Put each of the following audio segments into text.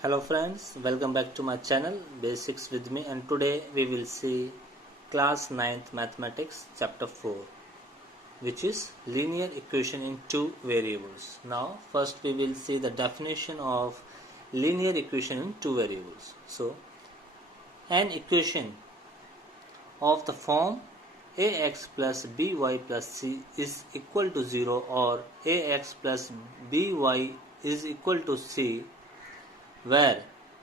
Hello friends, welcome back to my channel Basics with me, and today we will see class 9th mathematics chapter 4, which is linear equation in two variables. Now first we will see the definition of linear equation in two variables. So an equation of the form ax plus by plus c is equal to 0 or ax plus by is equal to c, where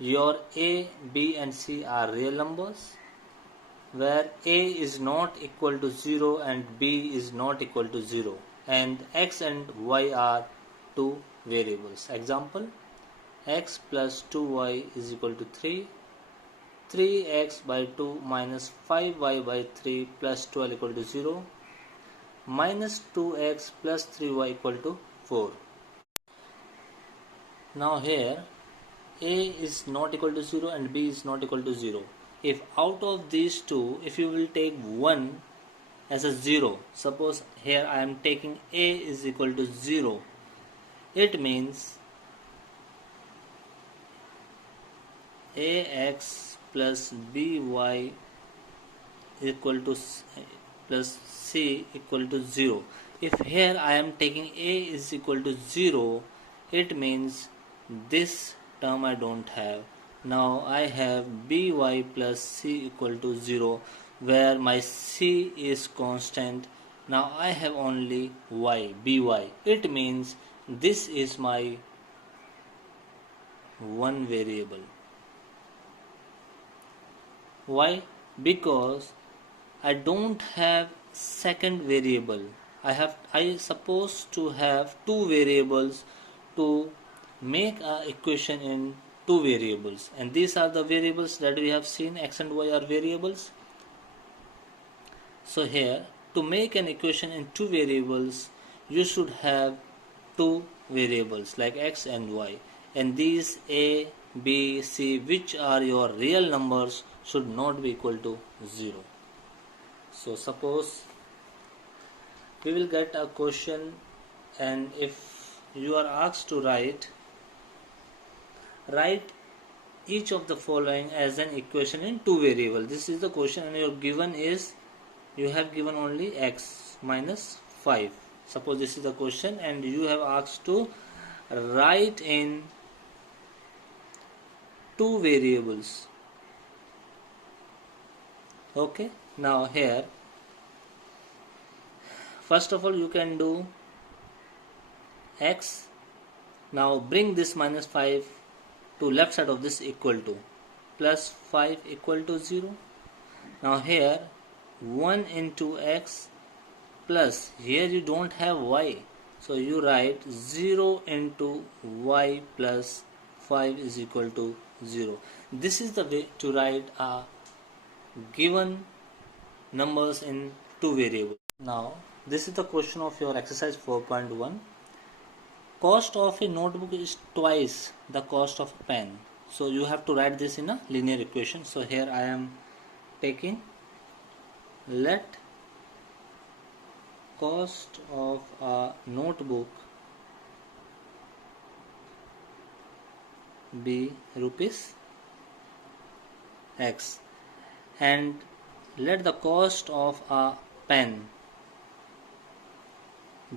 your a, b and c are real numbers, where a is not equal to 0 and b is not equal to 0, and x and y are two variables. Example, x plus 2y is equal to 3, 3x by 2 minus 5y by 3 plus 12 equal to 0, minus 2x plus 3y equal to 4. Now here a is not equal to 0 and b is not equal to 0. If out of these two, if you will take one as a 0, suppose here I am taking a is equal to 0, it means ax plus by equal to plus c equal to 0. If here I am taking a is equal to 0, it means this term I don't have. Now I have by plus c equal to 0, where my c is constant. Now I have only y, by. It means this is my one variable. Why? Because I don't have second variable. I supposed to have two variables to make a equation in two variables, and these are the variables that we have seen. X and y are variables. So here, to make an equation in two variables, you should have two variables like x and y, and these a, b, c, which are your real numbers, should not be equal to 0. So suppose we will get a question, and if you are asked to write each of the following as an equation in two variables. This is the question, and your given is, you have given only x minus 5. Suppose this is the question and you have asked to write in two variables. Okay, now here first of all you can do x. Now bring this minus 5 to left side of this equal to, plus 5 equal to 0. Now here 1 into x plus, here you don't have y, so you write 0 into y plus 5 is equal to 0. This is the way to write a given numbers in two variables. Now this is the question of your exercise 4.1. Cost of a notebook is twice the cost of a pen. So you have to write this in a linear equation. So here I am taking, let cost of a notebook be rupees x, and let the cost of a pen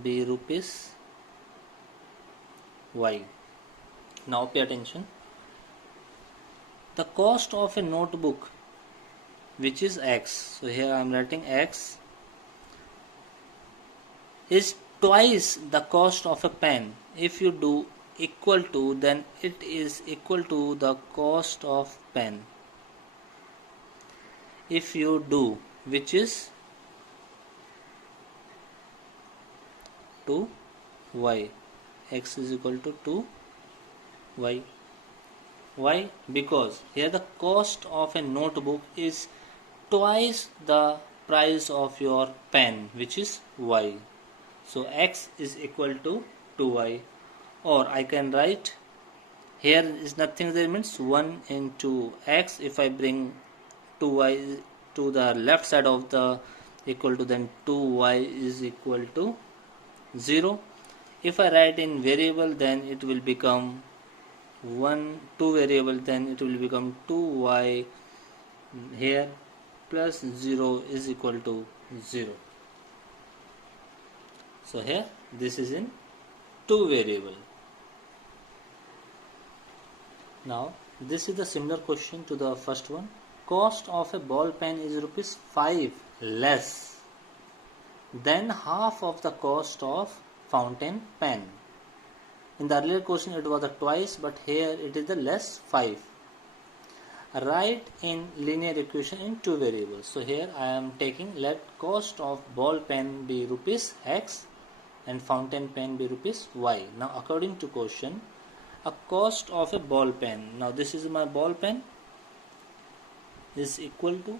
be rupees y. Now pay attention. The cost of a notebook, which is x, so here I am writing x, is twice the cost of a pen. If you do equal to, then it is equal to the cost of pen. If you do, which is 2y, x is equal to 2y. Why? Because here the cost of a notebook is twice the price of your pen, which is y. So x is equal to 2y, or I can write, here is nothing there, means 1 into x. If I bring 2y to the left side of the equal to, then 2y is equal to 0. If I write in variable, then it will become two variable, then it will become 2y here plus 0 is equal to 0. So here this is in two variable. Now this is the similar question to the first one. Cost of a ball pen is rupees 5 less than half of the cost of fountain pen. In the earlier question it was the twice, but here it is the less 5. Write in linear equation in two variables. So here I am taking, let cost of ball pen be rupees x and fountain pen be rupees y. Now according to question, a cost of a ball pen, now this is my ball pen, is equal to,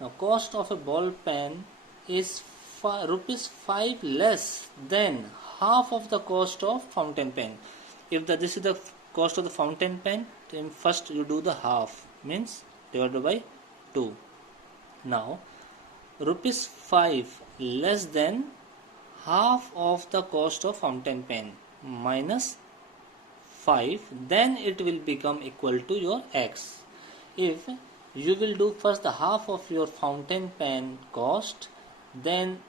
now cost of a ball pen is rupees 5 less than half of the cost of fountain pen. If this is the cost of the fountain pen, then first you do the half, means divided by 2. Now rupees 5 less than half of the cost of fountain pen minus 5, then it will become equal to your x. If you will do first the half of your fountain pen cost, then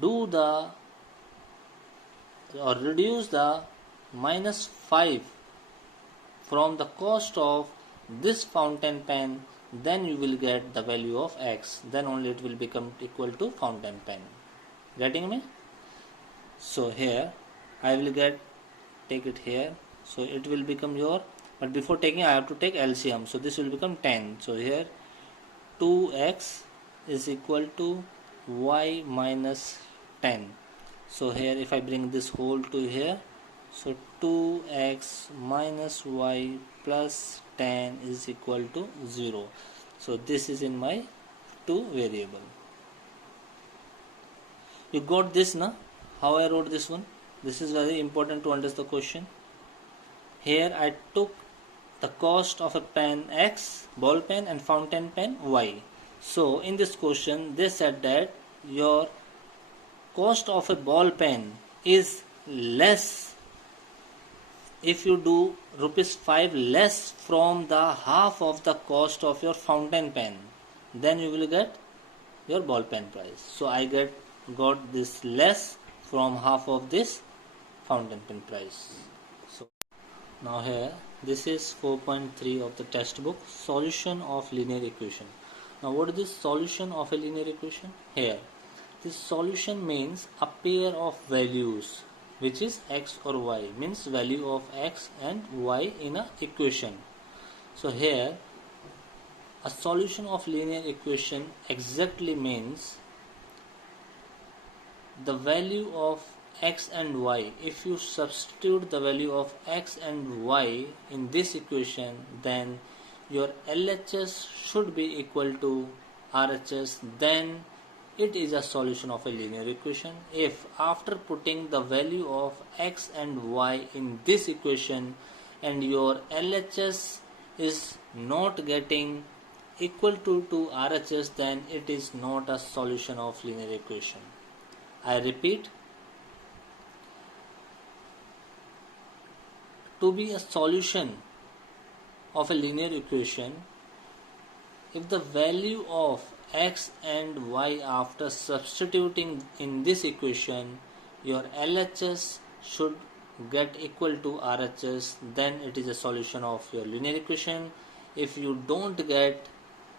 do the or reduce the minus 5 from the cost of this fountain pen, then you will get the value of x, then only it will become equal to fountain pen. Getting me? So here I will take it here, so it will become your, but before taking I have to take LCM, so this will become 10. So here 2x is equal to y minus 10. So here if I bring this whole to here, so 2x minus y plus 10 is equal to 0. So this is in my two variable. You got this na? How I wrote this one? This is very important to understand the question. Here I took the cost of a pen x, ball pen, and fountain pen y. So in this question they said that your cost of a ball pen is less if you do rupees 5 less from the half of the cost of your fountain pen, then you will get your ball pen price. So I got this less from half of this fountain pen price. So now here this is 4.3 of the textbook, solution of linear equation. Now what is this solution of a linear equation? Here this solution means a pair of values which is x or y, means value of x and y in a equation. So here a solution of linear equation exactly means the value of x and y. If you substitute the value of x and y in this equation, then your LHS should be equal to RHS, then it is a solution of a linear equation. If after putting the value of x and y in this equation and your LHS is not getting equal to RHS, then it is not a solution of linear equation. I repeat, to be a solution of a linear equation, if the value of x and y after substituting in this equation, your LHS should get equal to RHS, then it is a solution of your linear equation. If you don't get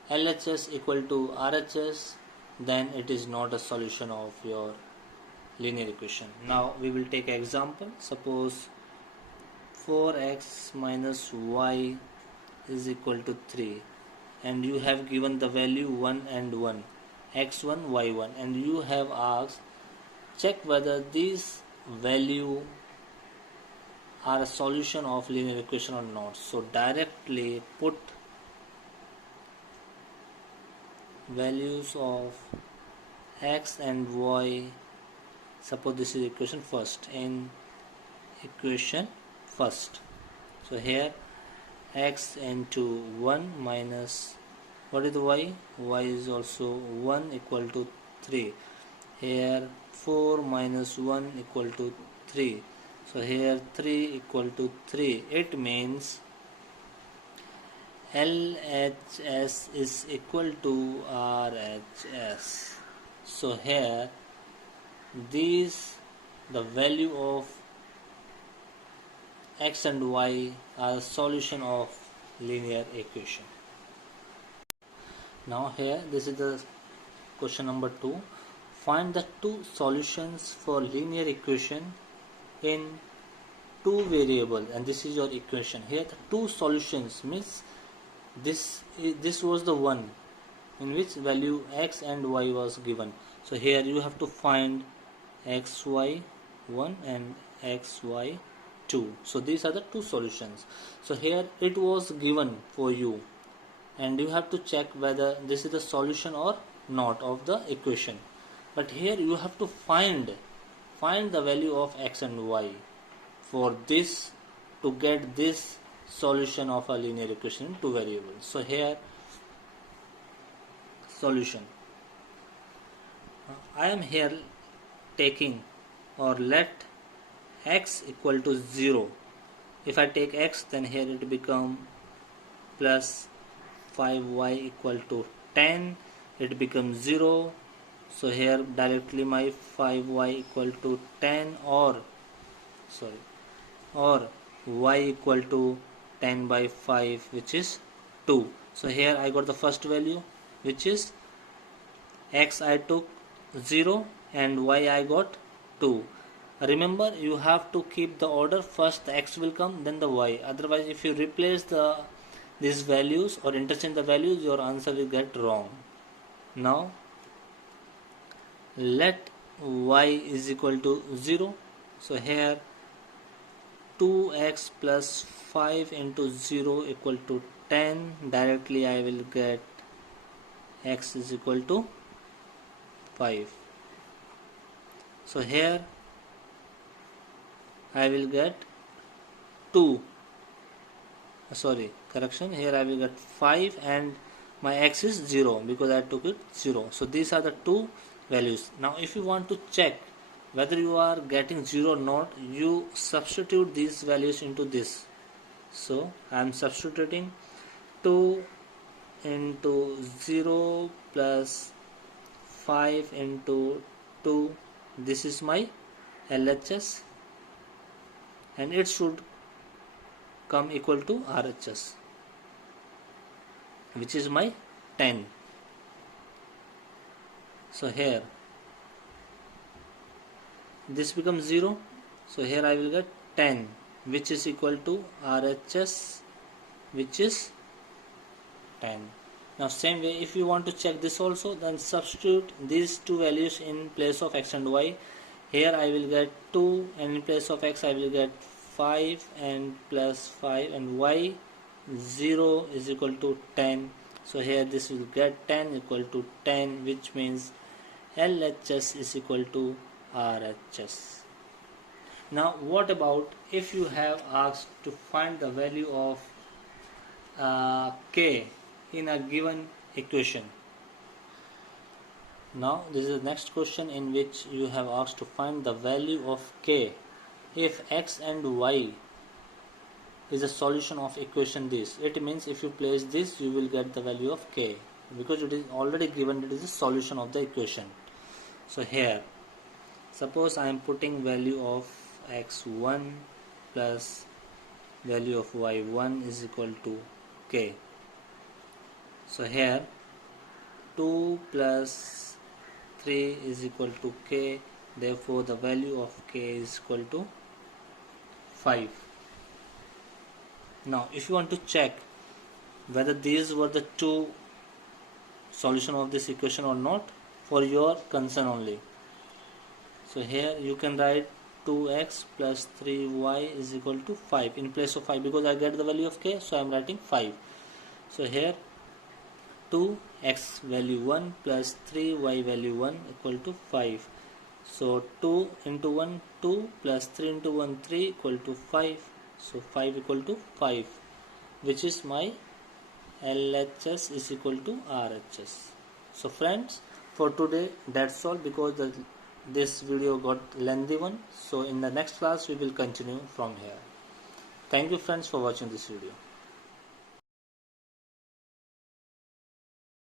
LHS equal to RHS, then it is not a solution of your linear equation. Now we will take an example. Suppose 4x minus y is equal to 3, and you have given the value 1 and 1, x1 y1, and you have asked check whether these value are a solution of linear equation or not. So directly put values of x and y, suppose this is equation first, in equation first. So here x into 1 minus, what is the y? Y is also 1 equal to 3. Here 4 minus 1 equal to 3. So here 3 equal to 3. It means LHS is equal to RHS. So here the value of x and y are the solution of linear equation. Now here this is the question number 2. Find the two solutions for linear equation in two variables, and this is your equation. Here the two solutions means this was the one in which value x and y was given. So here you have to find xy1 and xy2. So these are the two solutions. So here it was given for you, and you have to check whether this is the solution or not of the equation. But here you have to find the value of x and y for this to get this solution of a linear equation in two variables. So here solution. I am here taking or let x equal to 0. If I take x, then here it become plus 5y equal to 10. It becomes 0. So here directly my 5y equal to 10 or y equal to 10 by 5, which is 2. So here I got the first value, which is x I took 0 and y I got 2. Remember, you have to keep the order. First the x will come, then the y. Otherwise, if you replace these values or interchange the values, your answer will get wrong. Now let y is equal to 0. So here 2x plus 5 into 0 equal to 10. Directly I will get x is equal to 5. So here I will get 2. Here I will get 5 and my x is 0 because I took it 0. So these are the two values. Now if you want to check whether you are getting 0 or not, you substitute these values into this. So I am substituting 2 into 0 plus 5 into 2. This is my LHS, and it should come equal to RHS, which is my 10. So here this becomes 0. So here I will get 10, which is equal to RHS, which is 10. Now same way, if you want to check this also, then substitute these two values in place of x and y. Here I will get 2, and in place of x I will get 5 and plus 5, and y 0 is equal to 10. So here this will get 10 equal to 10, which means LHS is equal to RHS. Now what about if you have asked to find the value of k in a given equation? Now this is the next question in which you have asked to find the value of k if x and y is a solution of equation this. It means if you place this, you will get the value of k because it is already given, it is the solution of the equation. So here suppose I am putting value of x1 plus value of y1 is equal to k. So here 2 plus 3 is equal to k, therefore the value of k is equal to 5. Now if you want to check whether these were the two solution of this equation or not, for your concern only, so here you can write 2x plus 3y is equal to 5 in place of 5 because I get the value of k, so I am writing 5. So here 2x value 1 plus 3y value 1 equal to 5. So 2 into 1 2 plus 3 into 1 3 equal to 5. So 5 equal to 5, which is my LHS is equal to RHS. So friends, for today that's all, because the this video got lengthy one, so in the next class we will continue from here. Thank you friends for watching this video.